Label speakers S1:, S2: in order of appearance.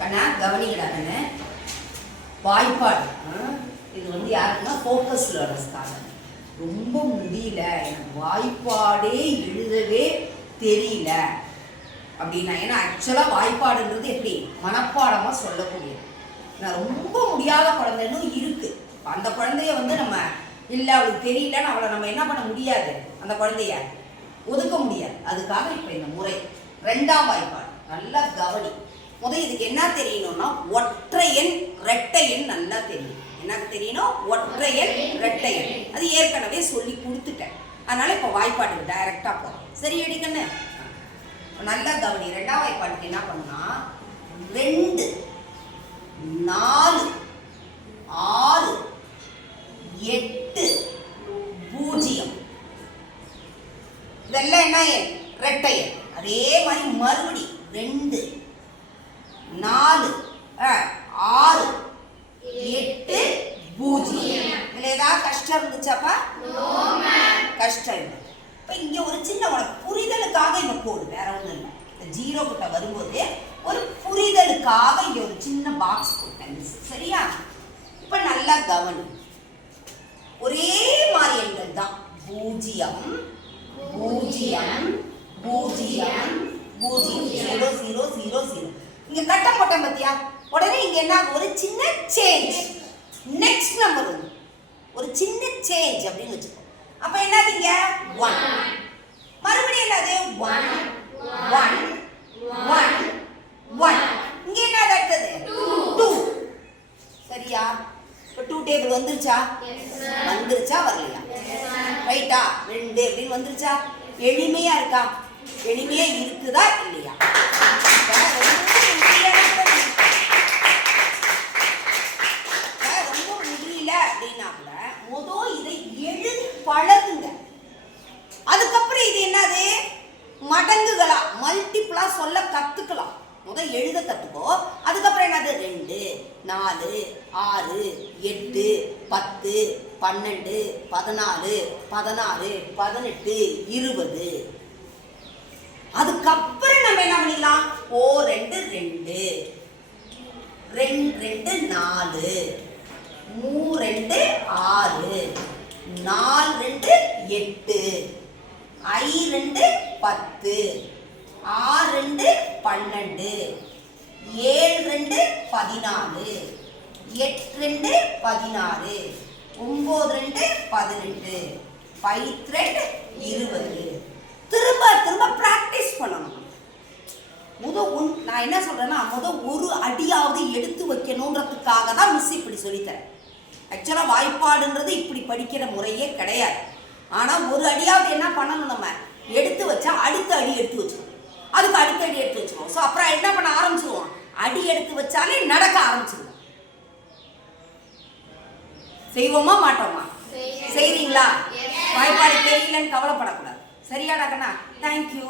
S1: கண்ணா கவனிக்கடா கண்ணு. வாய்ப்பாடு. இது வந்து யாருக்குன்னா ஃபோக்கஸ் லேர்னர்ஸ்க்காக ரொம்ப முடியல. எனக்கு வாய்ப்பாடே எழுதவே தெரியல. அப்படின்னா ஏன்னா ஆக்சுவலாக வாய்ப்பாடுன்றது எப்படி? மனப்பாடமாக சொல்லக்கூடியது. நான் ரொம்ப முடியாத குழந்தைன்னு இருக்குது அந்த குழந்தைய வந்து நம்ம இல்லை அவளுக்கு தெரியலன்னு அவளை நம்ம என்ன பண்ண முடியாது? அந்த குழந்தைய ஒதுக்க முடியாது. அதுக்காக இப்போ இந்த முறை. ரெண்டாம் வாய்ப்பாடு. நல்லா கவனி. முதல் இதுக்கு என்ன தெரியணும்னா ஒற்றை எண் ரெட்டை எண் நல்லா தெரியும். என்ன தெரியணும்? ஒற்றை எண் ரெட்டை எண். அது ஏற்கனவே சொல்லி கொடுத்துட்டேன். அதனால இப்போ வாய்ப்பாட்டுக்கு டைரெக்டாக போகிறோம் சரி அடிக்கண்ணு நல்லா கவனி. ரெண்டாம் வாய்ப்பாட்டுக்கு என்ன பண்ணா ரெண்டு நாலு ஆறு எட்டு பூஜ்ஜியம். இதெல்லாம் என்ன எண்? ரெட்டை எண். அதே மாதிரி மறுபடி ரெண்டு ஆறு எட்டு பூஜ்ஜியம். இதுல ஏதாவது கஷ்டம் இருந்துச்சாப்பா? கஷ்டம் இல்லை. இப்போ இங்கே ஒரு சின்ன உனக்கு புரிதலுக்காக இந்த கோடு வேற ஒன்றும் இல்லை. இந்த ஜீரோ கிட்ட வரும்போது ஒரு புரிதலுக்காக இங்கே ஒரு சின்ன பாக்ஸ் போட்டேன். சரியா? இப்போ நல்லா கவனி ஒரே மாதிரி எண்கள் தான். பூஜ்ஜியம் பூஜ்ஜியம் பூஜ்ஜியம் பூஜ்ஜியம். Zero zero zero zero. இங்க கட்டம் போட்டேன் பத்தியா? உடனே இங்க என்ன ஒரு சின்ன சேஞ்ச் நெக்ஸ்ட் நம்பர் வந்து ஒரு சின்ன சேஞ்ச் அப்படின்னு வச்சுக்கோ அப்ப என்னதுங்க ஒன் மறுபடியும் என்னது? ஒன் ஒன் ஒன் ஒன் இங்க என்னது அடுத்தது? டூ சரியா? இப்போ டூ டேபிள் வந்துருச்சா? வந்துருச்சா? வரலையா? ரைட்டா ரெண்டு அப்படின்னு வந்துருச்சா? எளிமையா இருக்கா? எளிமையா இருக்குதா? இல்லையா இப்ப ரொம்ப முடியலன்னா கூட இப்ப ரொம்ப முடியல அப்படின்னா கூட மொதல் இதை எழுதி பழகுங்க அதுக்கப்புறம் இது என்னது மடங்குகளா மல்டிபிளா சொல்ல கத்துக்கலாம் எழுத கற்றுக்கோ அதுக்கப்புறம் என்னது? ரெண்டு நாலு ஆறு எட்டு பத்து பன்னெண்டு பதினாலு பதினாறு பதினெட்டு இருபது. அதுக்கப்புறம் நம்ம என்ன பண்ணிக்கலாம் ஓ ரெண்டு ரெண்டு. ரெண்டு ரெண்டு நாலு. மூ ரெண்டு ஆறு. நாலு ரெண்டு எட்டு. ஐ ரெண்டு பத்து. ஆறு பன்னெண்டு ஏழு ரெண்டு பதினாலு. எட்டு ரெண்டு பதினாறு. ஒம்பது ரெண்டு பதினெட்டு. பைத் ரெண்டு இருபது. திரும்ப திரும்ப ப்ராக்டிஸ் பண்ணணும். முத ஒன் நான் என்ன சொல்கிறேன்னா முத ஒரு அடியாவது எடுத்து வைக்கணுன்றதுக்காக தான் மிஸ் இப்படி சொல்லித்தரேன் ஆக்சுவலாக வாய்ப்பாடுன்றது இப்படி படிக்கிற முறையே கிடையாது. ஆனால் ஒரு அடியாவது என்ன பண்ணணும் நம்ம? எடுத்து வச்சா அடுத்த அடி எடுத்து வச்சுக்கணும் அதுக்கு அடுத்த அடி எடுத்து வச்சுருவோம். ஸோ அப்புறம் என்ன பண்ண ஆரம்பிச்சிருவோம்? அடி எடுத்து வச்சாலே நடக்க ஆரம்பிச்சிருவோம். செய்வோமா மாட்டோமா? செய்றீங்களா? வாய்ப்பாடு தெரியலன்னு கவலைப்படக்கூடாது. சரியாடா கண்ணா தேங்க்யூ